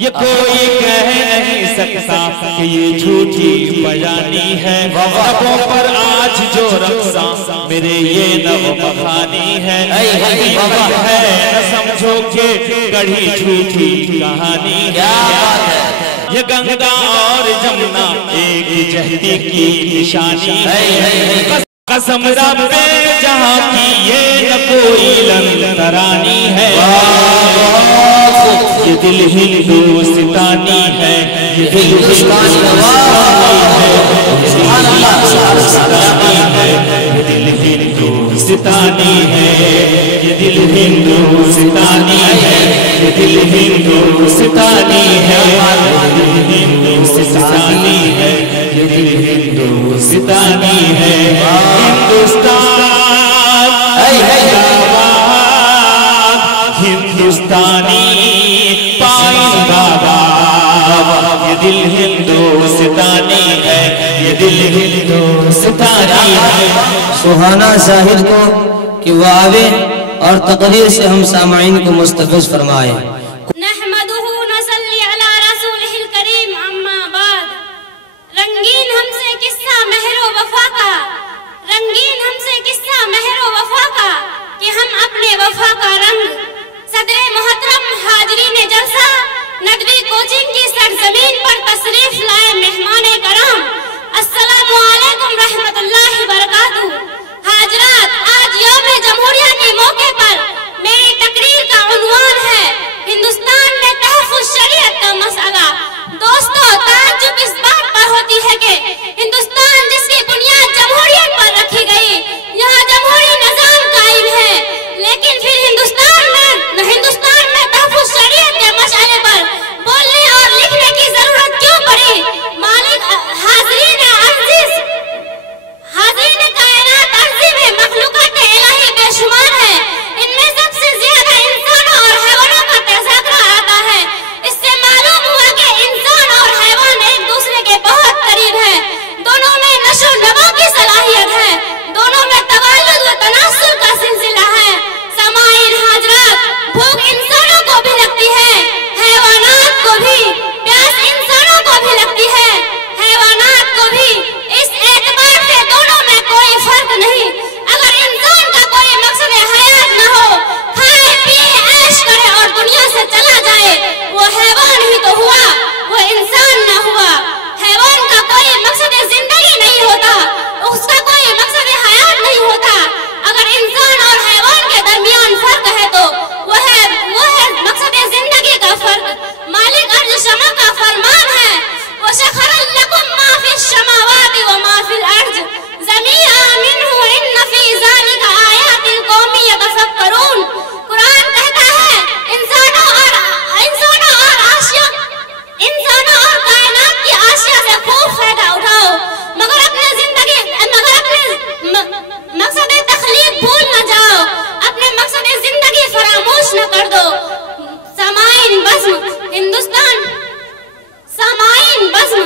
ये कोई कह नहीं सकता कि ये झूठी बयानी है। लबों पर आज जो रक्सा मेरे ये नव बखानी है। हकीकत है न समझो के कड़ी झूठी कहानी है। ये गंगा और जमुना एक जहती की निशानी है। कसम रब्बे जहां की ये न कोई लंतरानी है। ये दिल हिंदुस्तानी है। ये दिल हिंदुस्तानी है। ये दिल हिंदुस्तानी है। ये दिल हिंदुस्तानी है। ये दिल हिंदुस्तानी है। ये दिल हिंदुस्तानी है। ये दिल हिंदुस्तानी है। हिंदुस्तान जिंदाबाद, हिंदुस्तानी पाइंदाबाद। ये दिल हिंदुस्तानी है। ये दिल हिंदुस्तानी है। सुहाना शाहिद को कि वो आवे और तकरीर से हम सामाइन को मुस्तफ़िज़ फरमाए। रंगीन हमसे किस्सा महरो वफा का, रंगीन हमसे किस्सा महरो वफा का, कि हम अपने वफा का रंग सदरे मोहतरम हाजरीन जलसा नदवी कोचिंग की सरजमीन पर तशरीफ लाए मेहमान कराम, अस्सलामु अलैकुम रहमतुल्लाहि बरकातुहू। हाजरात, आज यौम जमहूरिया के मौके पर मेरी तकरीर का उन्वान है हिंदुस्तान में तहफ़्फ़ुज़ शरीयत का मसला। दोस्तों, ताज्जुब इस बात पर होती है कि हिंदुस्तान जिसकी बुनियाद जमहूरियत पर रखी गई, यहाँ जमहूरी निज़ाम कायम है, लेकिन फिर हिंदुस्तान में तहफ़्फ़ुज़ शरीयत के मसले पर बोलने और लिखने की जरूरत क्यों पड़ी? मालिक हाज़रीन कायनात अर्ज़ी में मखलूक़ात इलाही बेशुमार है। इनमें सबसे ज्यादा इंसानों और हैवानों का तज़किरा आता है। इससे मालूम हुआ कि इंसान और हैवान एक दूसरे के बहुत करीब हैं। दोनों में नशो नमा की सलाहियत है। दोनों में तवाल्लुद व तनासुल का सिलसिला है। समाईन हाजरात, भूख इंसानों को भी लगती है, हैवानात को भी। प्यास इंसानों को भी लगती है, हैवानात को भी। इस एतबार से दोनों में कोई फर्क नहीं। अगर इंसान का कोई मकसद हयात न हो, खाए पिए ऐश करे और दुनिया से चला जाए, वो हैवान ही तो हुआ, वो इंसान न हुआ। हैवान का कोई मकसद जिंदगी नहीं होता, उसका कोई मकसद हयात नहीं होता। अगर इंसान और हैवान के दरमियान फर्क है तो वो है मकसद जिंदगी का फर्क। मालिक अर्ज़ शमा का फरमान है, वसख़र लकुम मा फ़िश समावाति व मा फ़िल अर्ज़ ज़मीअन मिन्हु इन्न फ़ी ज़ालिका आयातिन क़ौमी यतफ़क्करून। कुरान कहता है, इंसानों और कायनात की आशिया से खूब फायदा उठाओ, मगर अपने मकसद तख्लीक भूल न जाओ, अपने मकसद जिंदगी फरामोश न कर दो। समाईन बज़्म हिंदुस्तान, समाईन बज़्म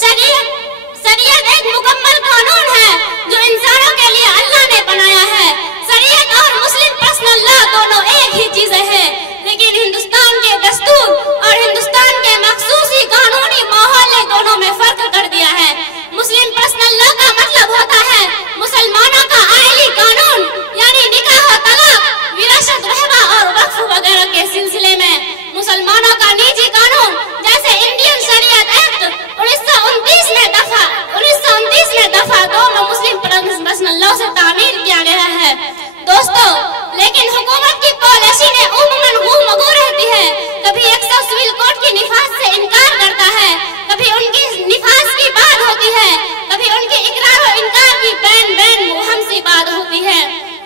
शरीयत एक मुकम्मल कानून है जो इंसानों के लिए अल्लाह ने बनाया है। शरीयत और मुस्लिम पर्सनल लॉ दोनों एक ही चीजें हैं, लेकिन हिंदुस्तान के दस्तूर और हिंदुस्तान के मखसूसी कानूनी माहौल ने दोनों में फर्क कर दिया है। मुस्लिम पर्सनल लॉ का मतलब होता है मुसलमानों का आइली कानून, यानी निकाह, तलाक, विरासत, रहबा और वक्फ वगैरह के सिलसिले में। मुसलमानों का निजी कानून जैसे इंडियन शरीयत एक्ट 1929 में दफा 2 में मुस्लिम पर्सनल लॉ से तामीर किया गया है। दोस्तों, लेकिन हुकूमत की पॉलिसी ने उम्मन गुमगू रहती है। कभी 100 सिविल कोड की निफाज से इनकार करता है, कभी उनकी निफाज की बात होती है, कभी उनके इकरार और इनकार की बैन मुहम सी बात होती है।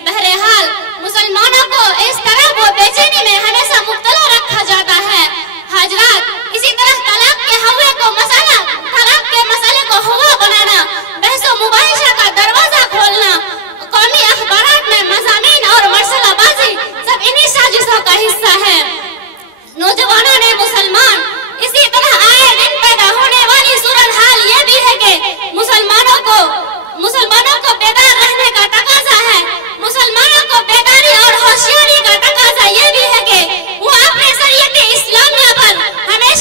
बहरहाल मुसलमानों को इस तरह वो बेचैनी में हमेशा मुब्तला रखा जाता है। हाजरात, इसी तरह तलाक के मसले को हुआ बनाना, बहसो मुबाहिशा का दरवाजा खोलना, कौमी अखबारात में मज़ामीन और मरसलाबाजी सब इन्हीं साजिशों का हिस्सा है। नौजवानों ने मुसलमान इसी तरह आए दिन पैदा होने वाली सूरत हाल ये भी है कि मुसलमानों को बेदार रहने का तकाजा है। मुसलमानों को बेदारी और होशियारी का तकाजा ये भी है कि वो अपने शरीयत इस्लामिया पर हमेशा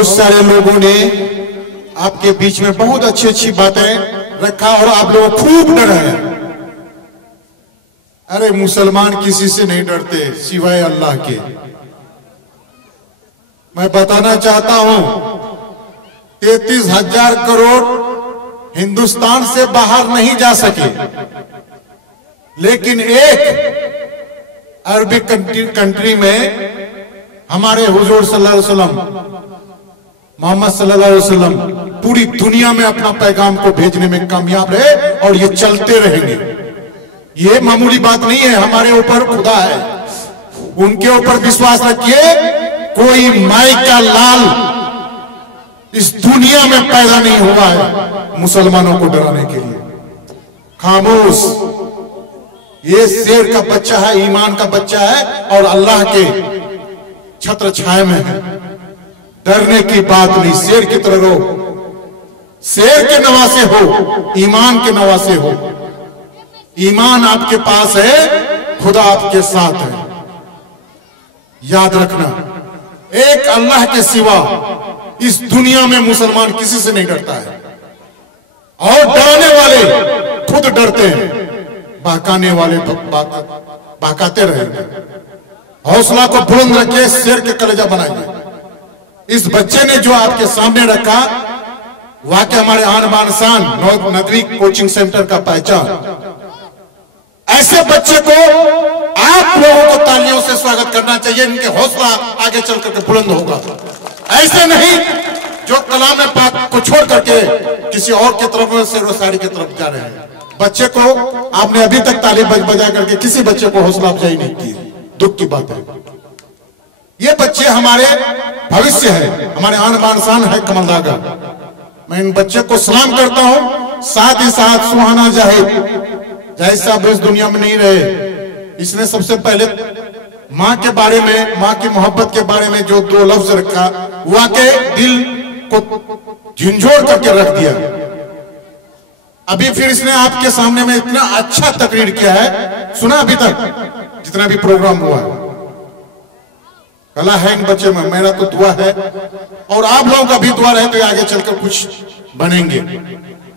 बहुत सारे लोगों ने आपके बीच में बहुत अच्छी अच्छी बातें रखा और आप लोग खूब डरे हैं। अरे मुसलमान किसी से नहीं डरते सिवाय अल्लाह के। मैं बताना चाहता हूं 33,000 करोड़ हिंदुस्तान से बाहर नहीं जा सके, लेकिन एक अरबिक कंट्री में हमारे हुजूर सल्लल्लाहु अलैहि वसल्लम मोहम्मद सल्लल्लाहु अलैहि वसल्लम पूरी दुनिया में अपना पैगाम को भेजने में कामयाब रहे और ये चलते रहेंगे। ये मामूली बात नहीं है, हमारे ऊपर खुदा है, उनके ऊपर विश्वास रखिए। कोई माई का लाल इस दुनिया में पैदा नहीं हुआ है मुसलमानों को डराने के लिए। खामोश, ये शेर का बच्चा है, ईमान का बच्चा है और अल्लाह के छत्र छाया में है। डरने की बात नहीं, शेर की तरह रहो, शेर के नवासे हो, ईमान के नवासे हो। ईमान आपके पास है, खुदा आपके साथ है। याद रखना, एक अल्लाह के सिवा इस दुनिया में मुसलमान किसी से नहीं डरता है, और डराने वाले खुद डरते हैं, बहकाने वाले बहकाते रहेंगे। हौसला को बुलंद रखिए, शेर के कलेजा बनाइए। इस बच्चे ने जो आपके सामने रखा, वाकई हमारे आन बान शान नदवी कोचिंग सेंटर का पहचान। ऐसे बच्चे को आप लोगों को तालियों से स्वागत करना चाहिए। इनके हौसला आगे चल करके बुलंद होगा। ऐसे नहीं जो कलाम पाक को छोड़ करके किसी और की तरफ शेर व शायरी की तरफ जा रहे हैं। बच्चे को आपने अभी तक ताली बजा करके किसी बच्चे को हौसला अफजाई नहीं की, दुख की बात है। ये बच्चे हमारे भविष्य है, हमारे आन बान शान है कमलदागा। मैं इन बच्चे को सलाम करता हूं। साथ ही साथ सुहाना जाहिद साहब इस दुनिया में नहीं रहे, इसने सबसे पहले माँ के बारे में, माँ की मोहब्बत के बारे में जो 2 लफ्ज रखा, वाकई दिल को झिंझोर करके रख दिया। अभी फिर इसने आपके सामने में इतना अच्छा तकरीर किया है, सुना अभी तक जितना भी प्रोग्राम हुआ है। कला है इन बच्चे में, मेरा तो दुआ है और आप लोगों का भी दुआ रहे तो आगे चलकर कुछ बनेंगे।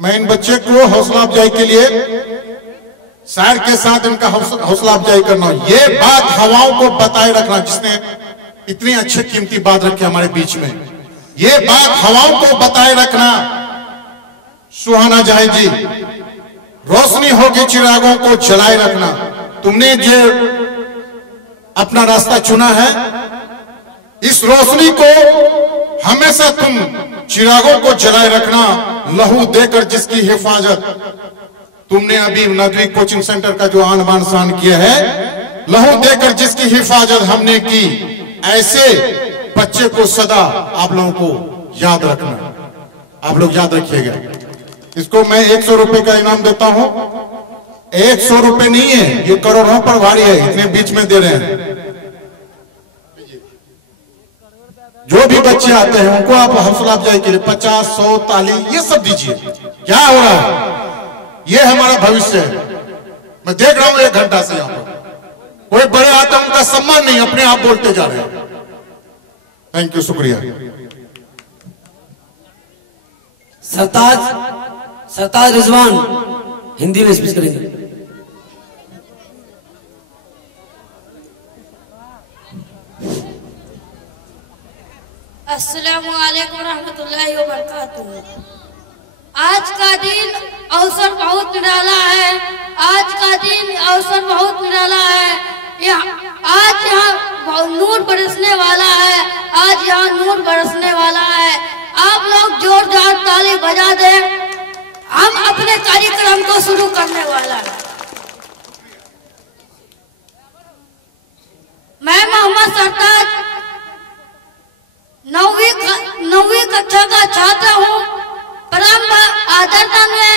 मैं इन बच्चे को हौसला अफजाई के लिए शायर के साथ इनका हौसला अफजाई करना, ये बात हवाओं को बताए रखना, जिसने इतनी अच्छी कीमती बात रखी हमारे बीच में, ये बात हवाओं को बताए रखना। सुहाना जाहिद जी, रोशनी होगी चिरागों को जलाए रखना। तुमने जो अपना रास्ता चुना है, इस रोशनी को हमेशा तुम चिरागों को जलाए रखना। लहू देकर जिसकी हिफाजत तुमने अभी नदवी कोचिंग सेंटर का जो आन बान शान किया है, लहू देकर जिसकी हिफाजत हमने की, ऐसे बच्चे को सदा आप लोगों को याद रखना। आप लोग याद रखिएगा। इसको मैं 100 रुपए का इनाम देता हूं। 100 रुपए नहीं है, ये करोड़ों पर भारी है, इतने बीच में दे रहे हैं। जो भी बच्चे आते हैं उनको आप हौसला अफजाई के लिए 50, 100 ताली ये सब दीजिए। क्या हो रहा है? ये हमारा भविष्य है। मैं देख रहा हूं 1 घंटा से यहां पर कोई बड़े आते हैं, उनका सम्मान नहीं, अपने आप बोलते जा रहे हैं। थैंक यू, शुक्रिया। सरताज रिजवान हिंदी में स्पीच करेंगे। अस्सलामु अलैकुम रहमतुल्लाहि व बरकातुहू। आज का दिन अवसर बहुत निराला है। आज का दिन अवसर बहुत निराला है। आज यहाँ नूर बरसने वाला है। आज यहाँ नूर बरसने वाला है। आप लोग जोरदार ताली बजा दें। हम अपने कार्यक्रम को शुरू करने वाला है। मैं मोहम्मद सरताज 9वीं कक्षा का छात्र हूँ। प्रारंभ आदरता में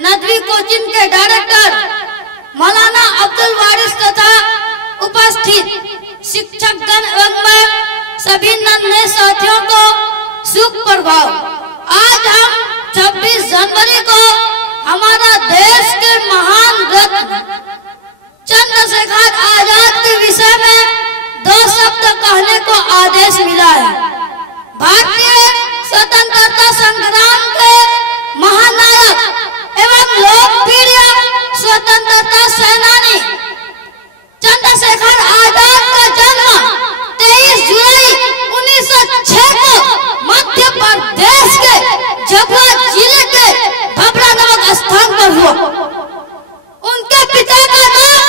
नदवी कोचिंग के डायरेक्टर मौलाना अब्दुल वारिस तथा उपस्थित शिक्षकगण एवं सभी नन्हे साथियों को शुभ प्रभाव। आज हम 26 जनवरी को हमारा देश के महान रत्न चंद्रशेखर आजाद के विषय में 2 शब्द कहने को आदेश मिला है। भारतीय स्वतंत्रता संग्राम के महानायक एवं लोकप्रिय स्वतंत्रता सेनानी चंद्रशेखर आजाद का जन्म 23 जुलाई 1906 को मध्य प्रदेश के झाबुआ जिले के भबरा नामक स्थान पर हुआ। उनके पिता का नाम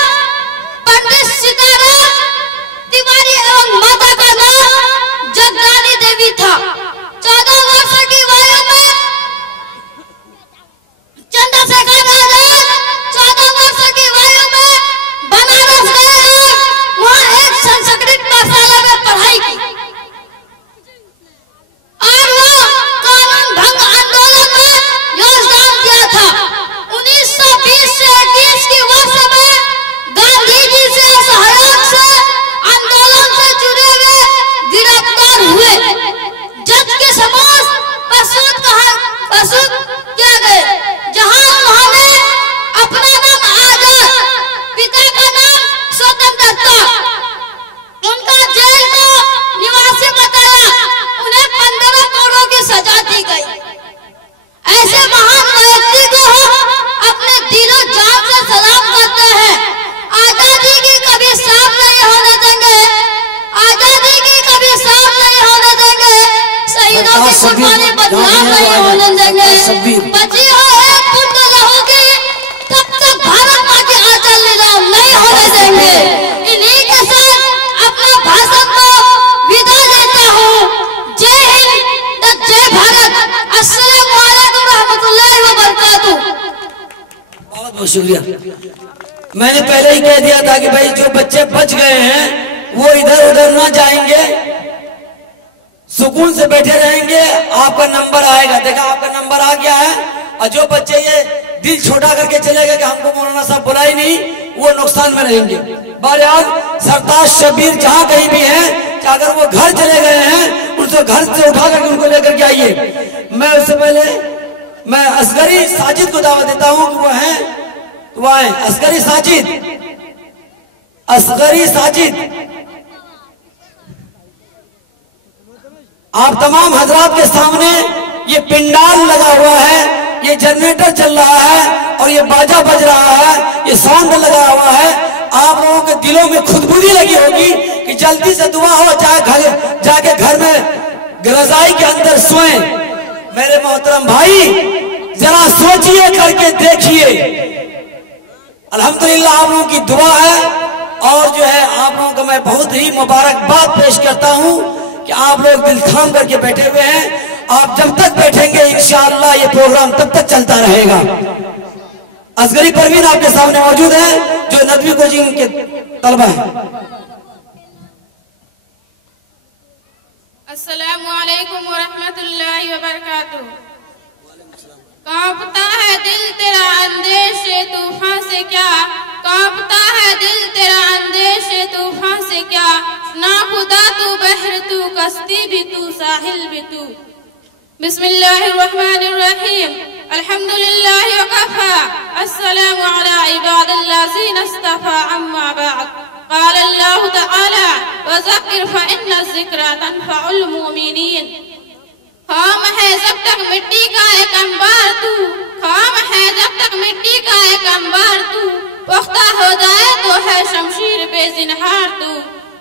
पंडित सीताराम तिवारी एवं माता का नाम जगदानी देवी था। 14 वर्ष की वयु में चंद्रशेखर आजाद 14 वर्ष की वयु में बनारस गए और वहाँ एक संस्कृत पाठशाला में पढ़ाई की और वो कानून भंग आंदोलन में योगदान दिया था। 1920 से 21 की वर्ष में गांधी जी से सहयोग से आंदोलन से जुड़े हुए गिरफ्तार हुए। जज के समक्ष प्रस्तुत किया गए, जहां उन्होंने अपना नाम आजाद, पिता का नाम स्वतंत्रता, उनका जेल को निवासी बताया। उन्हें 15 करोड़ की सजा दी गई। ऐसे महान व्यक्ति को हम अपने दिलो जान से सलाम करते हैं। आजादी की कभी साफ नहीं होने देंगे, आजादी की कभी साफ नहीं होने देंगे, शहीदों की कुर्बानी बदनाम नहीं होने देंगे। बची हो एक बूंद लहू की, तब तक भारत माँ की आंचल नीलाम नहीं होने देंगे। इन्हीं के साथ अपना भाषण को विदा देता हूँ। जय हिंद, जय भारत। अस्सलाम वालेकुम रहमतुल्लाहि व बरकातुहू। बहुत बहुत शुक्रिया। मैंने पहले ही कह दिया था कि भाई जो बच्चे बच गए हैं वो इधर उधर ना जाएंगे, सुकून से बैठे रहेंगे। आपका नंबर आएगा, देखा आपका नंबर आ गया है। और जो बच्चे ये दिल छोटा करके चले गए कि हमको मौलाना साहब बुला ही नहीं, वो नुकसान में रहेंगे। बहरहाल सरताज शबीर जहां कहीं भी हैं, अगर वो घर चले गए हैं, उनसे घर से उठा करके उनको लेकर के आइए। मैं उससे पहले मैं असगरी साजिद को दावत देता हूं कि वो है, वो आए। असगरी साजिद, असगरी साजिद, आप तमाम हजरात के सामने ये पिंडाल लगा हुआ है, ये जनरेटर चल रहा है और ये बाजा बज रहा है, ये साउंड लगा हुआ है। आप लोगों के दिलों में खुदबुदी लगी होगी कि जल्दी से दुआ हो जाए, जाके घर में रजाई के अंदर सोएं। मेरे मोहतरम भाई, जरा सोचिए, करके देखिए। अल्हम्दुलिल्लाह आप लोगों की दुआ है और जो है आप लोगों को मैं बहुत ही मुबारकबाद पेश करता हूं कि आप लोग दिल थाम करके बैठे हुए हैं। आप जब तक बैठेंगे इंशाअल्लाह ये प्रोग्राम तब तक चलता रहेगा। असगरी परवीन आपके सामने मौजूद है, जो नदवी कोचिंग के तलबा है। अस्सलामु अलैकुम व रहमतुल्लाहि व बरकातुहू। कांपता है दिल तेरा अंदेशे तूफान से क्या, कांपता है दिल तेरा अंदेशे तूफान से क्या। ना खुदा तू बहर तू कश्ती भी तू साहिल भी तू। बिस्मिल्लाहिर्रहमानिर्रहीम। अल्हम्दुलिल्लाहि व कफा, अस्सलामु अला इबादिल्लाज़ीना इस्तफ़ा, अम्मा बाद। क़ाल अल्लाहु तआला वज़क्किर फ़इन्न ज़िक्रा तनफ़उल मुमिनीन। खाम है जब तक मिट्टी का एक अंबार तू, खाम है जब तक मिट्टी का एक अंबार तू। पुख्ता हो जाए तो है शमशीर बेजिनहार तू।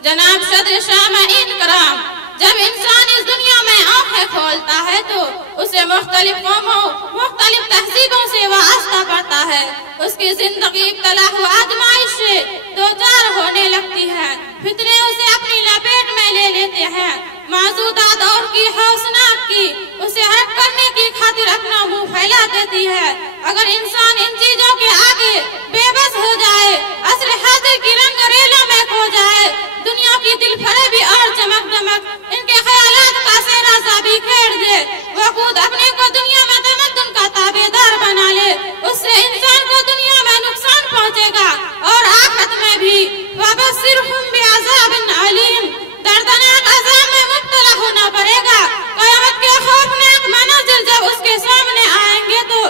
जनाब सदर शामाईन कराम, जब इंसान इस दुनिया में आंखें खोलता है तो उसे मुख्तलिफ कौमों, मुख्तलिफ तहजीबों से वास्ता पड़ता है। उसकी जिंदगी इब्तला हुआ आजमाइश से दो चार होने लगती है। फितने उसे अपनी लपेट में ले लेते हैं। मौजूदा दौर की खौफनाक की उसे हट करने की खातिर अपना मुंह फैला देती है। अगर इंसान इन चीजों के आगे बेबस हो जाए, असर हाजिर की रंग रेलों में खो जाए, दुनिया की दिल फरेबी और चमक दमक इनके ख्यालात का सेरा साबी खेड़ दे, वह खुद अपने को दुनिया में तमद्दुन का ताबेदार बना ले, उससे इंसान को दुनिया में नुकसान पहुंचेगा और आखिरत में भी। वबस्सिरहुम बिअज़ाबिन अलीम, दर्दनाक अज़ाब में मुब्तला होना पड़ेगा। क़यामत के खौफनाक मनाज़िर जब उसके सामने आएंगे तो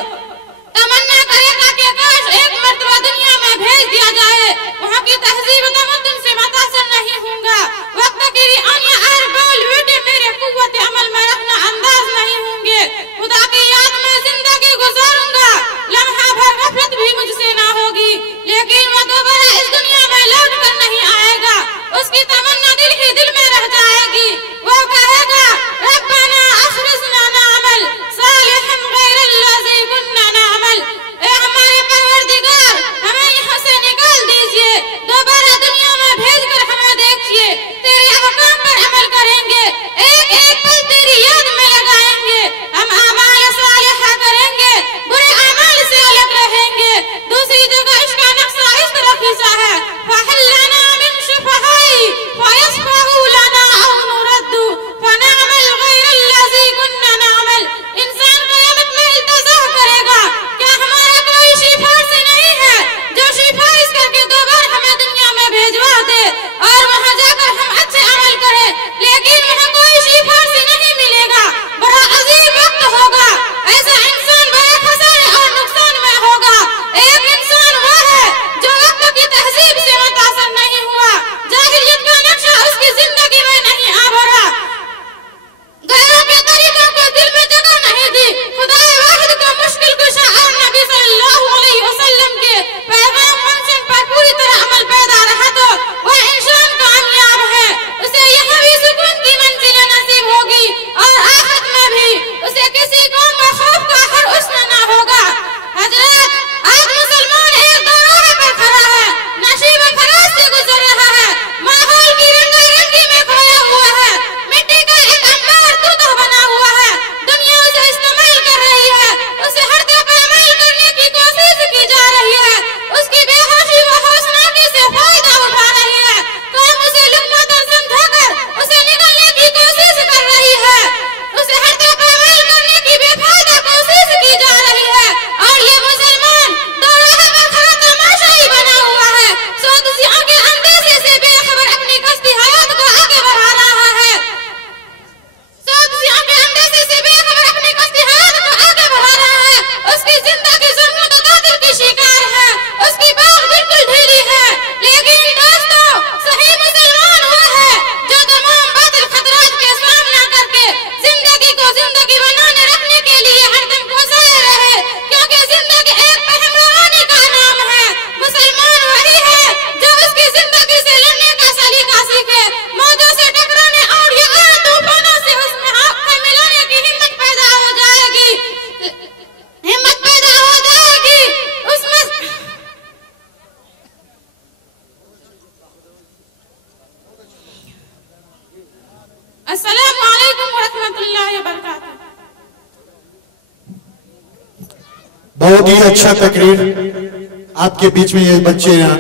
तमन्ना करेगा कि काश एक मर्तबा दुनिया में भेज दिया जाए, वहाँ की तहजीब तमद्दुन से मुतासिर नहीं होगा। वक्त की आनिया अरबाल बेटे मेरे कुव्वत अमल उसकी तमन्ना दिल ही दिल में रह जाएगी। वो कहेगा रब्बना अखरिजना नअमल सालिहन गैरल्लज़ी कुन्ना नअमल, ए हमारे परवरदिगार हमें यहाँ से निकाल दीजिए, दोबारा दुनिया में भेजकर हमें देखिए, तेरे अहकाम पर अमल करेंगे, एक एक पल तेरी याद में लगाएंगे, हम अमाल सालिहा करेंगे, बुरे अमाल से अलग रहेंगे। दूसरी जगह इसका नक्शा इस तरह खींचा है, फहल्लना मिन शुफहाई फयस्फहू लना औ नुरद्दु फनअमल गैरल्लज़ी कुन्ना नअमल। इंसान क़यामत में इल्तिजा करेगा, क्या हमारा कोई सिफारिश नहीं है जो सिफारिश करके दोबारा हमें दुनिया में भेजवा दे और वहाँ जाकर हम अच्छे अमल करें, लेकिन वहाँ कोई सिफारिश नहीं मिलेगा। बड़ा अजीब वक्त होगा, ऐसा इंसान बड़े खसारे और नुकसान में होगा। एक इंसान वो है जो वक्त की तहजीब से मुतासर नहीं हुआ, जाहिलियत का नक्शा उसकी जिंदगी में नहीं आ भरा, गैरों के तरीकों को दिल में जगह नहीं दी, खुदा वाहिद को मुश्किल कुशा और नबी सल्लल्लाहु अलैहि वसल्लम के पैगाम मंशन पर पूरी तरह अमल पैदा रहा तो वह इंसान कामयाब है। उसे यहाँ भी सुकून की मंजिलें नसीब होगी और आखिरत में भी उसे किसी कौम व खौफ का हर उसमें ना होगा। हजरत, आज मुसलमान एक दौराहे पर खड़ा है, नशीब फराज से गुजर रहा है, माहौल की रंगारंगी में खोया हुआ है, मिट्टी का एक अंबार तूता बना हुआ है, दुनिया उसे इस्तेमाल कर रही है, उसे हर दफा अमल करने की कोशिश की जा रही है, उसकी बेहोशी व होशनाकी से फायदा उठा रही है, कौम उसे लुक़्मतन समझाकर उसे निगलने की कोशिश कर रही है, उसे हर दफा अमल करने की बेफायदा कोशिश की जा रही है, और ये मुसलमान दौराहे पर खड़ा तमाशाई बना हुआ है, सोदियों के अंदेशे से बेखबर अपनी कश्ती हयात को आगे बढ़ा रहा है, सोदियों के अंदेशे से बेखबर अपनी कश्ती हयात को आगे बढ़ा रहा है। उसकी जिंदगी जुल्म व ताक़िद की शिकार है, उसकी बाह बिल्कुल ढीली है, लेकिन दोस्तों सही मुसलमान वो है जो तमाम बातिल खतरात के सामना करके जिंदगी को जिंदगी बनाने रखने के लिए हरदम कोसाए रहे, क्योंकि जिंदगी एक पहलवानी का नाम है। मुसलमान वही है जो उसकी जिंदगी से लड़ने का सलीका सीखे, मौजों से टकराने और ये तूफानों से उसमें हाथ में मिलाने की हिम्मत पैदा हो जाएगी, उसमें अस्सलामु अलैकुम व रहमतुल्लाहि व बरकातहू। बहुत ही अच्छा तकरीर आपके बीच में ये बच्चे यहाँ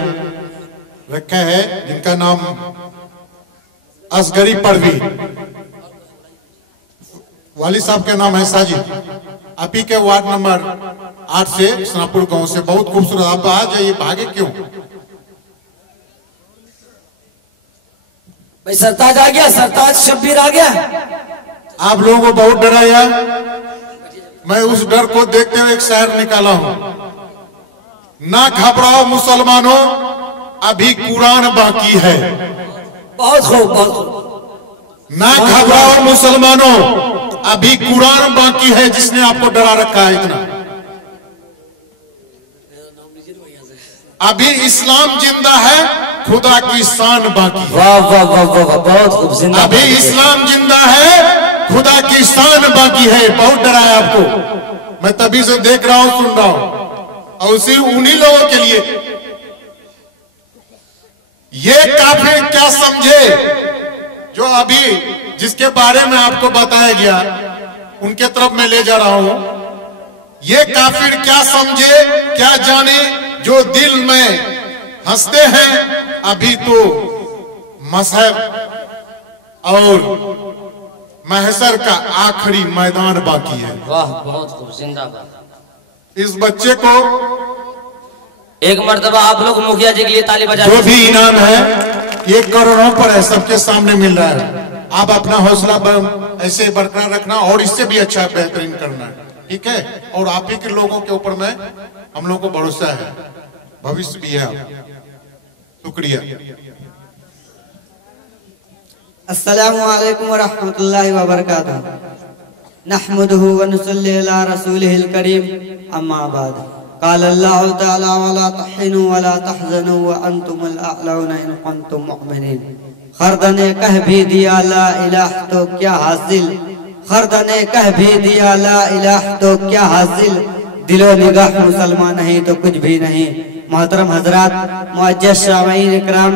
रखा है जिनका नाम असगरी परवीन, वाली साहब का नाम है साजिद, आप ही के वार्ड नंबर 8 से सनापुर गांव से। बहुत खूबसूरत, आप आ जाइए, भागे क्यों? भाई सरताज आ गया, सरताज शब्बीर आ गया। आप लोगों को बहुत डराया, मैं उस डर को देखते हुए एक शहर निकाला हूं, ना घबराओ मुसलमानों, अभी कुरान बाकी है। बहुत खूब, बहुत खूब। ना घबराओ मुसलमानों, अभी कुरान बाकी है। जिसने आपको डरा रखा है इतना, अभी इस्लाम जिंदा है, खुदा की शान बाकी है। वाह वाह वाह वाह, बहुत खूब। जिंदा अभी इस्लाम जिंदा है, खुदा की शान बाकी है। बहुत डरा है आपको, मैं तभी से देख रहा हूं, सुन रहा हूं, और सिर्फ उन्हीं लोगों के लिए। ये काफिर क्या समझे जो अभी जिसके बारे में आपको बताया गया, उनके तरफ मैं ले जा रहा हूं। ये काफिर क्या समझे, क्या जाने, जो दिल में हंसते हैं, अभी तो मजहब और महशर का आखिरी मैदान बाकी है। वाह, बहुत खूब, जिंदाबाद। इस बच्चे को एक मर्तबा आप लोग मुखिया जी के लिए ताली बजा। जो भी इनाम है ये करोड़ों पर है, सबके सामने मिल रहा है। आप अपना हौसला ऐसे बरकरार रखना और इससे भी अच्छा बेहतरीन करना है, ठीक है? और आप ही के लोगों के ऊपर में हम लोग को भरोसा है, भविष्य भी है। शुक्रिया। अस्सलामु अलैकुम व रहमतुल्लाहि व बरकातहू। नहमदुहु व नुसल्ली अला रसूलिहिल करीम, अम्मा बाद। क़ाल अल्लाहु तआला वला तहिनु वला तहज़नु व अंतुमुल अअलौना इन कुंतुम मुमिनीन। खर्द ने कह भी दिया ला इलाह तो क्या हासिल, खर्द ने कह भी दिया ला इलाह तो क्या हासिल, दिलो निगाह मुसलमान नहीं तो कुछ भी नहीं। मोहतरम हजरात, मुअज्जज़ शामीन इकराम,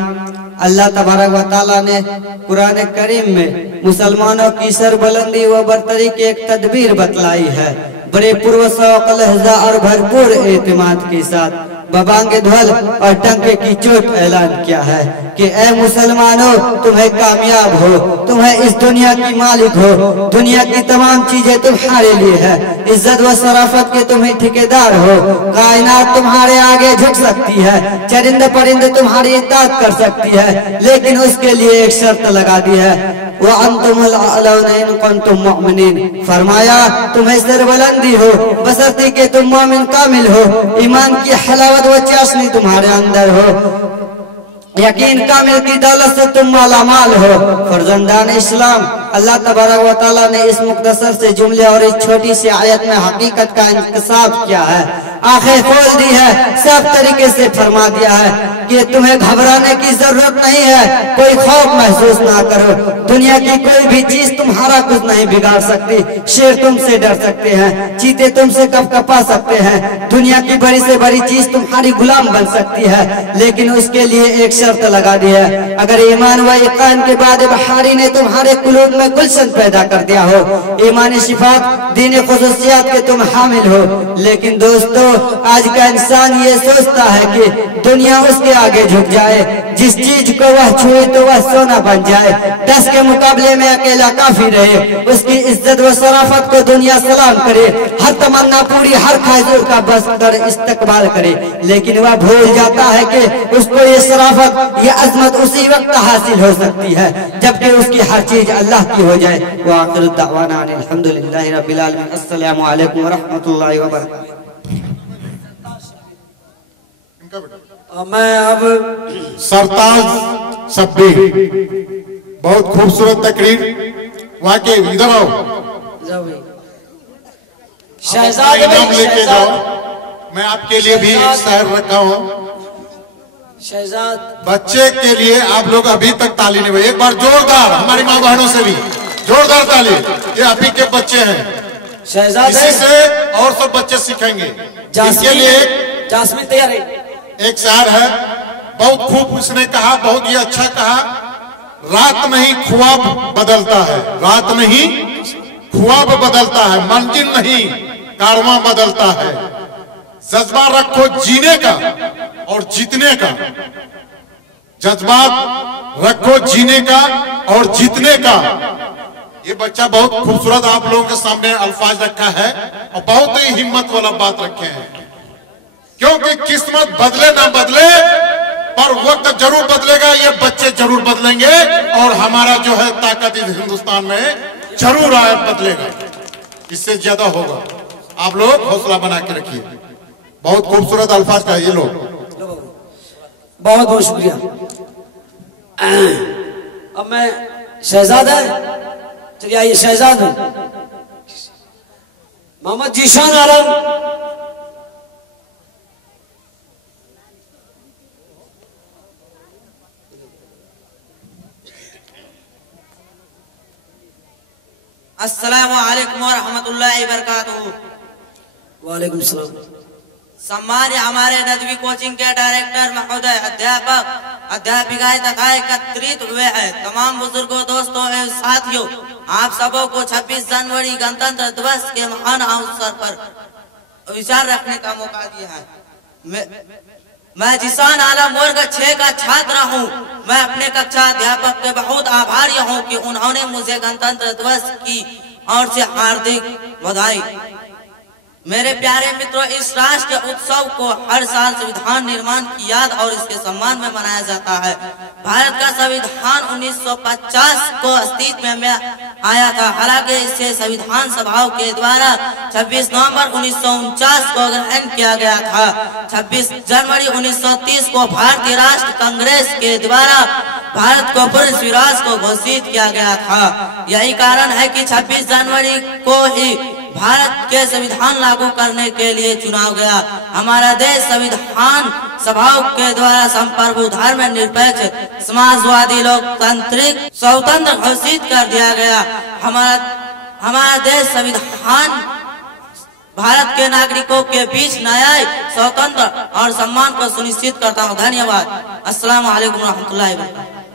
अल्लाह तबारक व तआला ने कुरान करीम में मुसलमानों की सरबुलंदी व बरतरी की एक तदबीर बतलाई है। बड़े पुरवशौक़ लहज़ा और भरपूर एतमाद के साथ बबांगे ध्वल और टंके की चोट ऐलान किया है कि ए मुसलमानों, तुम्हें कामयाब हो, तुम्हें इस दुनिया की मालिक हो, दुनिया की तमाम चीजें तुम्हारे लिए है, इज्जत व शराफत के तुम्हें ठेकेदार हो, कायनात तुम्हारे आगे झुक सकती है, चरिंदे परिंदे तुम्हारी इताअत कर सकती है, लेकिन उसके लिए एक शर्त लगा दी है, व अंतुमुल अअलौना इन कुंतुम मुमिनीन। फरमाया तुम्हें सरबुलंदी हो बशर्ते कि तुम मोमिन कामिल हो, ईमान की हलावत व चाशनी तुम्हारे अंदर हो, यकीन कामिल की दौलत से तुम मालामाल हो। फर्जंदान इस्लाम, अल्लाह तबारक व तआला ने इस मुख्तसर से जुमले और इस छोटी सी आयत में हकीकत का इंकशाफ किया है, आंखें खोल दी है, साफ तरीके से फरमा दिया है कि तुम्हें घबराने की जरूरत नहीं है, कोई खौफ महसूस ना करो, दुनिया की कोई भी चीज तुम्हारा कुछ नहीं बिगाड़ सकती। शेर तुमसे डर सकते हैं, चीते तुमसे कपकपा सकते हैं, दुनिया की बड़ी से बड़ी चीज तुम्हारी गुलाम बन सकती है, लेकिन उसके लिए एक शर्त लगा दी है, अगर ईमान व यकीन के बाद बहारी ने तुम्हारे कुलूब में गुलशन पैदा कर दिया हो, ईमानी सिफात दीन खुसूसियात के तुम हामिल हो। लेकिन दोस्तों, आज का इंसान ये सोचता है कि दुनिया उसके आगे झुक जाए, जिस चीज को वह छुए तो वह सोना बन जाए, 10 के मुकाबले में अकेला काफी रहे, उसकी इज्जत व शराफत को दुनिया सलाम करे, हर तमन्ना पूरी, हर ख्वाहिश का बस कर इस्तकबाल करे, लेकिन वह भूल जाता है कि उसको ये शराफत, ये अजमत उसी वक्त हासिल हो सकती है जबकि उसकी हर चीज अल्लाह की हो जाए। व आखिर दावाना अल्हम्दुलिल्लाहि रब्बिल आलमीन। अस्सलामु अलैकुम व रहमतुल्लाहि व बरकातहू। मैं अब सरताज शब्बीर, बहुत खूबसूरत तकरीर, वाकई इधर आओ, जाओ भाई, शहजाद इनाम लेके जाओ, मैं आपके लिए भी एक शहर रखा हूँ। शहजाद बच्चे के लिए आप लोग अभी तक ताली नहीं बजाई, एक बार जोरदार हमारी माँ बहनों से भी जोरदार ताली, ये अभी के बच्चे हैं, शहजाद इसी से और सब बच्चे सीखेंगे। इसके लिए जासमीन तैयार है, एक शायर है, बहुत खूब उसने कहा, बहुत ही अच्छा कहा, रात नहीं ख्वाब बदलता है, रात नहीं ख्वाब बदलता है, मंजिल नहीं कारवां बदलता है, जज्बा रखो जीने का और जीतने का, जज्बात रखो जीने का और जीतने का। ये बच्चा बहुत खूबसूरत आप लोगों के सामने अल्फाज रखा है और बहुत ही हिम्मत वाला बात रखे हैं, क्योंकि किस्मत बदले ना बदले पर वक्त जरूर बदलेगा, ये बच्चे जरूर बदलेंगे और हमारा जो है ताकत इस हिंदुस्तान में जरूर आए बदलेगा, इससे ज्यादा होगा। आप लोग हौसला बना के रखिए। बहुत खूबसूरत अल्फाज का ये लोग, बहुत बहुत शुक्रिया। अब मैं शहजाद है, चलिए आइए शहजाद है मोहम्मद जीशान आलम, अस्सलामु अलैकुम व रहमतुल्लाहि व बरकातहू। वालेकुम सलाम। सम्मान्य हमारे नदवी कोचिंग के डायरेक्टर महोदय, अध्यापक, अध्यापिकाएं तथा एकत्रित हुए हैं, तमाम बुजुर्गों, दोस्तों एवं साथियों, आप सबों को 26 जनवरी गणतंत्र दिवस के महान अवसर पर विचार रखने का मौका दिया है। मैं जीशान आलम वर्ग 6 का छात्र हूँ। मैं अपने कक्षा अध्यापक के बहुत आभारी हूँ कि उन्होंने मुझे गणतंत्र दिवस की ओर से हार्दिक बधाई। मेरे प्यारे मित्रों, इस राष्ट्रीय उत्सव को हर साल संविधान निर्माण की याद और इसके सम्मान में मनाया जाता है। भारत का संविधान 1950 को अस्तित्व में आया था, हालांकि इसे संविधान सभा के द्वारा 26 नवंबर 1949 को ग्रहण किया गया था। 26 जनवरी 1930 को भारतीय राष्ट्र कांग्रेस के द्वारा भारत को पूर्ण स्वराज को घोषित किया गया था। यही कारण है कि 26 जनवरी को ही भारत के संविधान लागू करने के लिए चुनाव गया। हमारा देश संविधान स्वभाव के द्वारा संप्रभु धर्म निरपेक्ष समाजवादी लोकतांत्रिक स्वतंत्र घोषित कर दिया गया। हमारा देश संविधान भारत के नागरिकों के बीच न्याय, स्वतंत्र और सम्मान को सुनिश्चित करता हूँ। धन्यवाद। अस्सलाम वालेकुम रहमतुल्लाहि व बरकातहू।